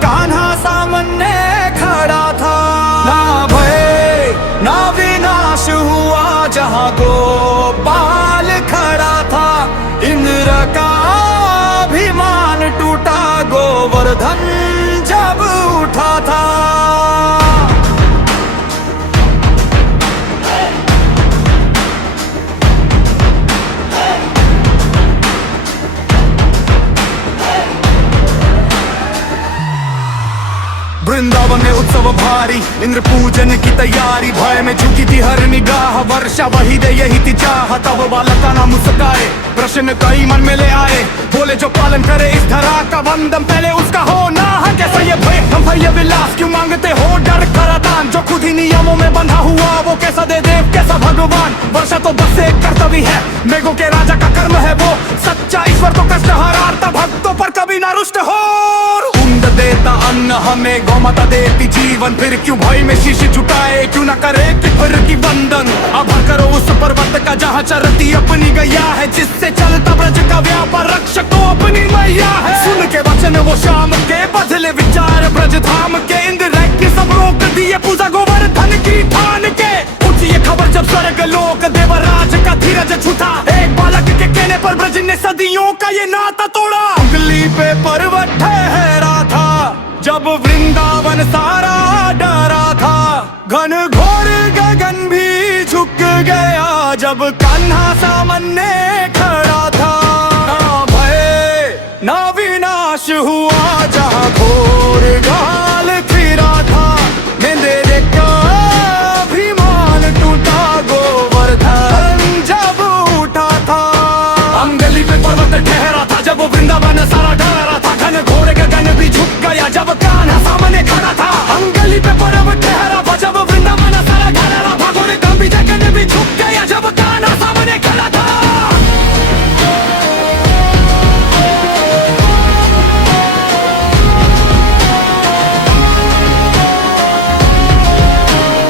कान्हा सामने खड़ा था। ना भय ना विनाश हुआ जहाँ गोपाल खड़ा था। इंद्र का अभिमान टूटा गोवर्धन जब उठा था। वृंदावन में उत्सव भारी, इंद्र पूजन की तैयारी। भय में झुकी थी हर निगाह, वर्षा वही दे यही थी चाह। तब बालक ना मुस्काए, प्रश्न कई मन में ले आए। बोले जो पालन करे इस धरा का वंदन, पहले उसका होना है। कैसा ये भय हम भय विलास क्यों मांगते हो डर करादान। जो खुद ही नियमों में बंधा हुआ वो कैसा दे देव कैसा भगवान। वर्षा तो बस एक कर्तव्य है, मेघों के राजा का कर्म है वो। सच्चा ईश्वर तो कष्ट हराता, भक्तों पर कभी ना रुष्ट हो। कुंड देता अन्न हमें, गौ माता देती जीवन। फिर क्यों भय में शीश झुकाए, क्यों ना करे फिर की बंधन। अब करो उस पर्वत का जहाँ चरती अपनी गैया है। जिससे चलता ब्रज का व्यापार, रक्षक तो अपनी मैया है। सुन के वचन वो शाम के बदले विचार ब्रज धाम के। इंद्र के सब रोक दिए पूजा गोवर्धन की ठान के। उठी ये खबर जब स्वर्ग लोक देवराज का धीरज छूटा। एक बालक के कहने पर ब्रज ने सदियों का ये नाता तोड़ा। उंगली पे पर्वत ठहरा था जब वृंदावन सारा डरा था। घन घोर गगन भी झुक गया जब कान्हा सामने खड़ा था। ना भय ना विनाश हुआ जहाँ घोर गाल फिरा था। मेरे का अभिमान टूटा गोवर्धन जब उठा था। अंगली पे पर्वत ठहरा था जब वृंदावन सारा डरा था। घन घोर गगन भी झुक गया जब कान्हा सामने खड़ा था। अंगली पे पर्वत ठहरा था जब वृंदावन सारा डरा था। घोर गगन भी झुक गया जब कान्हा सामने खड़ा था।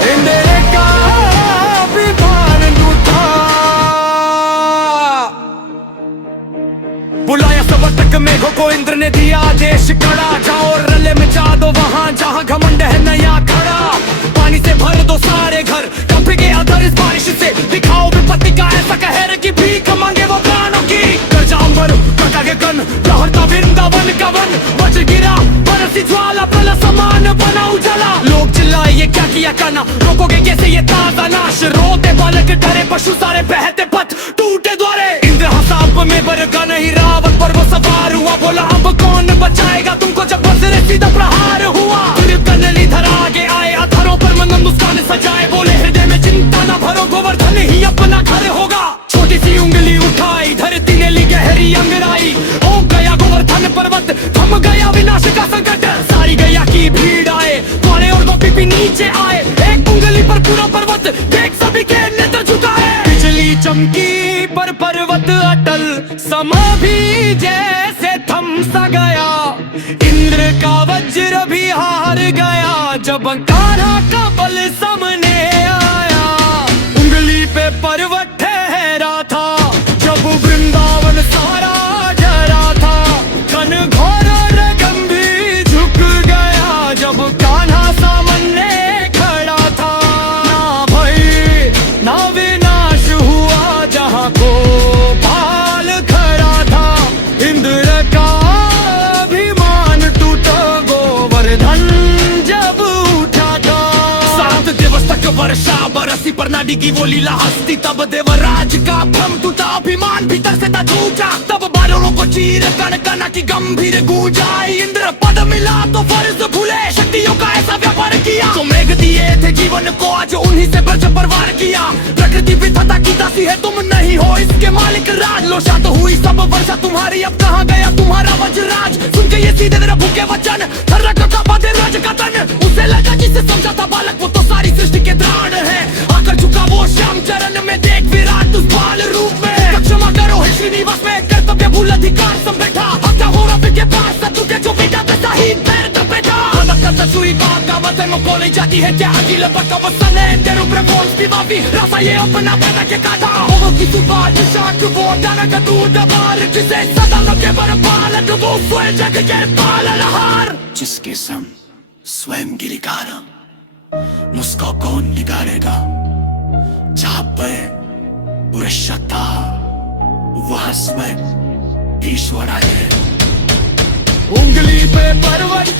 इंद्र का अभिमान टूटा। बुलाया सबक मेघों को इंद्र ने दिया आदेश कड़ा। जाओ रले में जा दो वहाँ जहाँ घमंड है नया खड़ा। पानी से भर दो सारे घर, कंपेंगे अधर इस बारिश से। दिखाओ विपत्ति का ऐसा कहर कि भीख मांगे वो प्राणों की। कर जाओ बर कटा के गन, लहरता वृंदावन का वन। बच गिरा बरसी ज्वाला, प्रलय समान बना उजाला। लोग चिल्लाए ये क्या किया कान्हा, रोकोगे कैसे ये ताजा नाश। रोते बालक डरे पशु सारे बहते पथ टूटे द्वारे। इंद्र हसाब में बरका नहीं रावत पर वो सवार हुआ। बोला अब कौन बचाएगा तुमको जब बजरे सीधा प्रहार हुआ। फिर कनली धर आगे आए, अधरों पर मंदन मुस्कान सजाए। बोले हृदय में चिंता न भरो, गोवर्धन ही अपना घर होगा। छोटी सी उंगली उठाई, धरती ने ली गहरी अंगराई। हो गया गोवर्धन पर्वत, थम गया विनाश का संकट। सारी गया की भीड़ आए, द्वारे और गोपी नीचे आए। एक उंगली पर पूरा पर्वत देख सभी के नेत्र झुकाए। बिजली चमकी पर पर्वत अटल, समा भी जैसे थम सा गया। इंद्र का वज्र भी हार गया जब कान्हा का बल सामने आया। उंगली पे पर्वत ठहरा था जब वृंदावन सारा डरा था। घन घोर गगन भी झुक गया जब कान्हा सामने खड़ा था। ना भय ना विनाश हुआ जहाँ गोपाल खड़ा था। इंद्र का अभिमान टूटा गोवर्धन जब उठा था। 7 दिवस तक वर्षा बरसी पर ना डिगी वो लीला हस्ती। तब देवराज का भ्रम टूटा, अभिमान भीतर से था टूटा। तब बादलों को चीर कण कण की गंभीर गूंज आई। इंद्र पद मिला तो फर्ज भूले, शक्तियों का ऐसा व्यापार किया। जो मेघ दिए थे जीवन को आज उन्हीं से ब्रज परवार किया। प्रकृति विधाता की दासी है तुम नहीं हो इसके मालिक राज। लो शांत हुई सब वर्षा तुम्हारी, अब कहाँ गया तुम्हारा वज्रराज। सुन के ये सीधे तेरे भूखे वचन, थर्रा का बादे राज का तन। उसे लगा जिसे समझा था बालक वो तो सारी सृष्टि के प्राण है। आकर झुका वो श्याम चरण में, देख विराट उस बाल रूप में। क्षमा करो हे श्रीनिवास में कर्तव्य भूल अधिकार सब बैठा। हत्या हो रहा के पास तुझे जो बेटा वैसा ही पैर तब बैठा। सुई बागा वतन में बोली जाती है क्या अगिल बका वसने तेरू प्रपोज की बाबी रासा ये अपना पैदा के काटा। वो की सुबाज शाक वो डाना का दूध बाल जिसे सदा के बरबाल वो सोए जग के पालन हार। जिसके संग स्वयं गिरिकारा, मुझको कौन निकालेगा जहां पर पुरुषता वह स्वयं ईश्वर आए। उंगली पे पर्वत